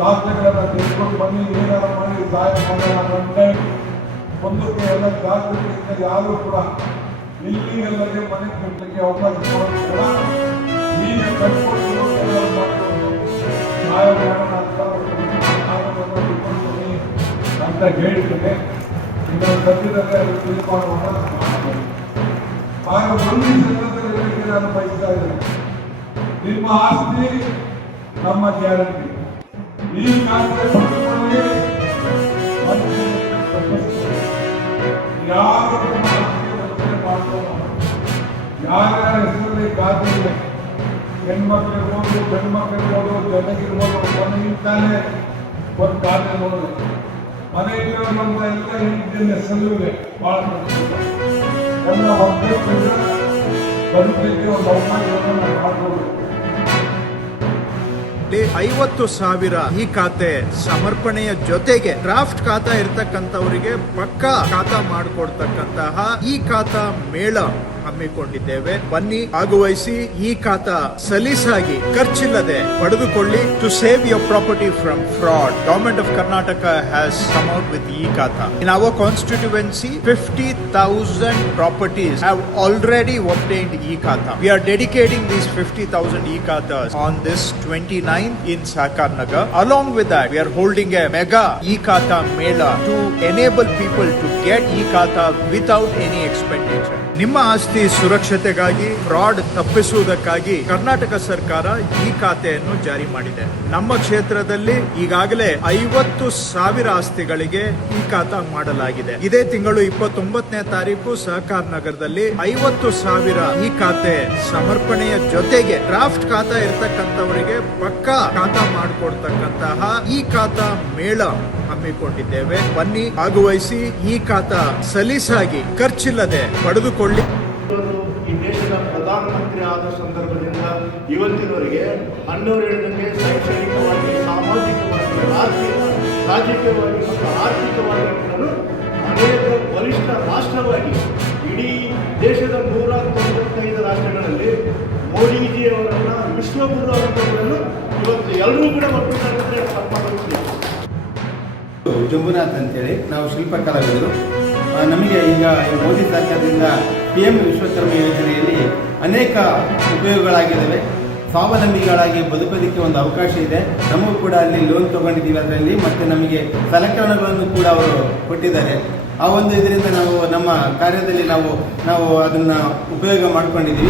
ದಾಖಲೆಗಳನ್ನ ತೆಗೆದುಕೊಂಡು ಬನ್ನಿ, ಏನಾರ ಮಾಡಿ ಸಹಾಯ ಮಾಡೋಣ ಅಂದ್ರೆ ಮುಂದಕ್ಕೆ ಎಲ್ಲ ಜಾಗೃತಿಯಿಂದ ಯಾರು ಕೂಡ ಇಲ್ಲಿಗೆಲ್ಲದೆ ಮನೆ ಕಟ್ಟಲಿಕ್ಕೆ ಅವಕಾಶ ಕೊಡೋದಿಲ್ಲ. ಈಗ ಕಟ್ಕೊಂಡು ಸಹಾಯ ಮಾಡೋಣ ಅಂತ ಹೇಳಿದ್ದೇನೆ. ಇನ್ನೊಂದು ಸದ್ಯದಲ್ಲಿ ಅದು ತೀರ್ಮಾನವನ್ನು ಮಾಡಬೇಕು. ಆಗ ಒಂದು ಸಂದರ್ಭದಲ್ಲಿ ನಾನು ಬಯಸ್ತಾ ಇದ್ದೇನೆ, ನಿಮ್ಮ ಆಸ್ತಿ ನಮ್ಮ ಗ್ಯಾರಂಟಿ. ಈ ಖಾತೆ ಪಡೆದುಕೊಳ್ಳಿ, ಯಾರು ಯಾರ್ಯಾರ ಹೆಸರಲ್ಲಿ ಖಾತೆ ಇದೆ, ಹೆಣ್ಮಕ್ಳಿರ್ಬೋದು, ಗಂಡ್ಮಕ್ಳಿರ್ಬೋದು, ಜನಗಿರ್ಬೋದು, ಮನೆಯಿಂದಾನೆ ಒಂದು ಖಾತೆ ನೋಡಿದೆ. ಮನೆಯಲ್ಲಿರುವಂತ ಎಲ್ಲ ಹೆಂಡತಿಯ ಹೆಸರು ಇದೆ. ಬಹಳ ಎಲ್ಲ ಒಬ್ಬರಿಂದ ಬದುಕಲಿಕ್ಕೆ ಒಂದು ಅವಕಾಶವನ್ನು ಮಾಡ್ಬೋದು. 50,000 ಈ ಖಾತೆ ಸಮರ್ಪಣೆಯ ಜೊತೆಗೆ ಡ್ರಾಫ್ಟ್ ಖಾತಾ ಇರ್ತಕ್ಕಂಥವರಿಗೆ ಪಕ್ಕಾ ಖಾತಾ ಮಾಡಿಕೊಡ್ತಕ್ಕಂತಹ ಈ ಖಾತಾ ಮೇಳ ಹಮ್ಮಿಕೊಂಡಿದ್ದೇವೆ. ಬನ್ನಿ, ಭಾಗವಹಿಸಿ. ಈ ಖಾತಾ ಸಲೀಸಾಗಿ ಖರ್ಚಿಲ್ಲದೆ ಪಡೆದುಕೊಳ್ಳಿ. To save your property from fraud, government of Karnataka has come out with ಈ ಖಾತಾ. In our constituency 50,000 properties have already obtained e-Khata. We are dedicating these 50,000 e-Khatas on this 29th in Sakar Nagar. Along with that, we are holding a mega e-Khata Mela to enable people to get e-Khata without any expenditure. ನಿಮ್ಮ ಆಸ್ತಿ ಸುರಕ್ಷತೆಗಾಗಿ, fraud ತಪ್ಪಿಸುವುದಕ್ಕಾಗಿ Karnataka ಸರ್ಕಾರ ಈ ಖಾತೆಯನ್ನು ಜಾರಿ ಮಾಡಿದೆ. ನಮ್ಮ ಕ್ಷೇತ್ರದಲ್ಲಿ ಈಗಾಗಲೇ 50,000 ಆಸ್ತಿಗಳಿಗೆ ಈ ಖಾತಾ ಮಾಡಲಾಗಿದೆ. ಇದೇ ತಿಂಗಳು 29ನೇ ತಾರೀಕು ಸಹಕಾರ ನಗರದಲ್ಲಿ 50,000 ಈ ಖಾತೆ ಸಮರ್ಪಣೆಯ ಜೊತೆಗೆ ಡ್ರಾಫ್ಟ್ ಖಾತಾ ಇರ್ತಕ್ಕಂಥವರಿಗೆ ಪಕ್ಕಾ ಖಾತಾ ಮಾಡಿಕೊಡ್ತಕ್ಕಂತಹ ಈ ಖಾತಾ ಮೇಳ ಹಮ್ಮಿಕೊಂಡಿದ್ದೇವೆ. ಬನ್ನಿ, ಭಾಗವಹಿಸಿ. ಈ ಖಾತಾ ಸಲೀಸಾಗಿ ಖರ್ಚಿಲ್ಲದೆ ಪಡೆದುಕೊಳ್ಳಿ. ಈ ದೇಶದ ಪ್ರಧಾನಮಂತ್ರಿ ಆದ ಸಂದರ್ಭದಿಂದ ಇವತ್ತಿನವರೆಗೆ ಅಣ್ಣವರು ಹೇಳಿದಂಗೆ ಶೈಕ್ಷಣಿಕವಾಗಿ, ಸಾಮಾಜಿಕವಾಗಿ, ರಾಜಕೀಯವಾಗಿ ಮತ್ತು ಆರ್ಥಿಕವಾಗಿ ಅನೇಕ ಬಲಿಷ್ಠ ರಾಷ್ಟ್ರವಾಗಿ ಇಡೀ ದೇಶದ 195 ರಾಷ್ಟ್ರಗಳಲ್ಲಿ ಮೋದಿಜಿಯವರನ್ನ ವಿಶ್ವಗುರು ಅವರನ್ನು ಇವತ್ತು ಎಲ್ಲರೂ ಕೂಡ ಒಪ್ಪಿದ್ದಾರೆ. ಜಂಬುನಾಥ್ ಅಂತೇಳಿ ನಾವು ಶಿಲ್ಪಕಲಾವಿದರು. ನಮಗೆ ಈಗ ಮೋದಿ ಸರ್ಕಾರದಿಂದ PM ವಿಶ್ವಕರ್ಮ ಯೋಜನೆಯಲ್ಲಿ ಅನೇಕ ಉಪಯೋಗಗಳಾಗಿದ್ದಾವೆ. ಸ್ವಾವಲಂಬಿಗಳಾಗಿ ಬದುಕೋದಕ್ಕೆ ಒಂದು ಅವಕಾಶ ಇದೆ. ನಮಗೂ ಕೂಡ ಅಲ್ಲಿ ಲೋನ್ ತೊಗೊಂಡಿದ್ದೀವಿ ಅದರಲ್ಲಿ, ಮತ್ತು ನಮಗೆ ಸಲಕರಣೆಗಳನ್ನು ಕೂಡ ಅವರು ಕೊಟ್ಟಿದ್ದಾರೆ. ಆ ಒಂದು ಇದರಿಂದ ನಾವು ನಮ್ಮ ಕಾರ್ಯದಲ್ಲಿ ನಾವು ಅದನ್ನು ಉಪಯೋಗ ಮಾಡ್ಕೊಂಡಿದ್ದೀವಿ.